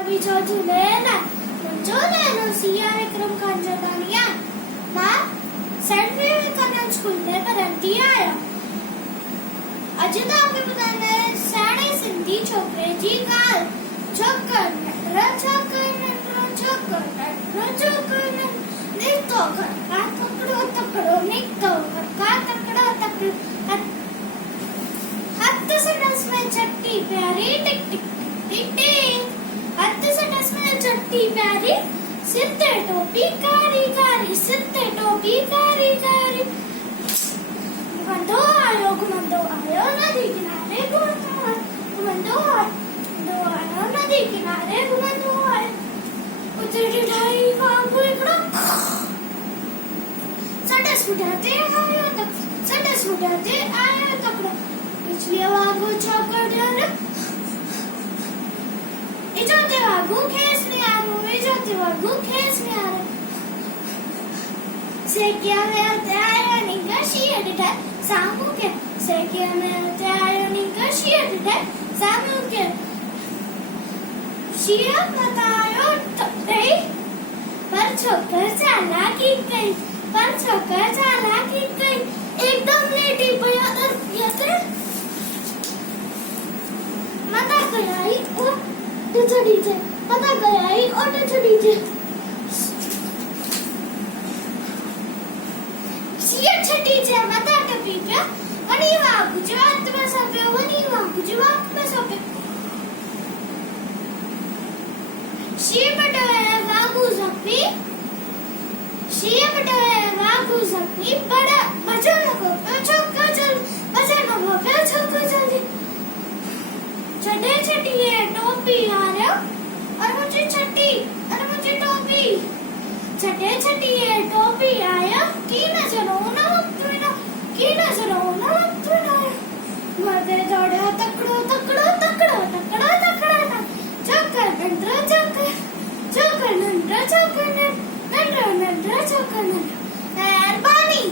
अभी चौथुले ना जो నేను సిఆర్ విక్రమ్ కంజదానియా నా सेंट विवेकानंद स्कूल में पढ़ती आया। अजय तो आपको पता है साढ़े सिंधी छोकरे जी काल छोकर नटरा छोकर नितो कर का तकड़ो नितो कर का तकड़ो हत्त से दस में चट्टी प्यारी टिक टिक टिक टिक हत्त से दस में चट्टी प्यारी सिर ते टोपी कारी कारी सिर ते टोपी कारी कारी घुमंदो आयो नदी किनारे घुमंदो आयो नदी किनारे घुमंदो आयो उतरी ढाई वांगू इकड़ो सटस उठाते आयो तकड़ो पिछले वांगू चौकर ढाना इजाते वांगू खेस में आ रहा सेकिया में आयो निका शियड़ सामू के सेकिया में आयो निका शियड़ सामू के शिया बतायो तकड़े पर छोकर चालाकी गई एकदम लेटी पया और यते मता गई ओ चढ़ी जे मता गई और चढ़ी जे शिया छटी जे मता टपी पे वनी वागु जवात में सपे शिया बटे वागु सपी बड़ा बचन को छोका चल जल्दी छटी है टोपी आ रहा और मुझे टोपी छटी है टोपी आया की नजर होना मते जोड़ा तकड़ो चक्कर नंद्रा मेहरबानी।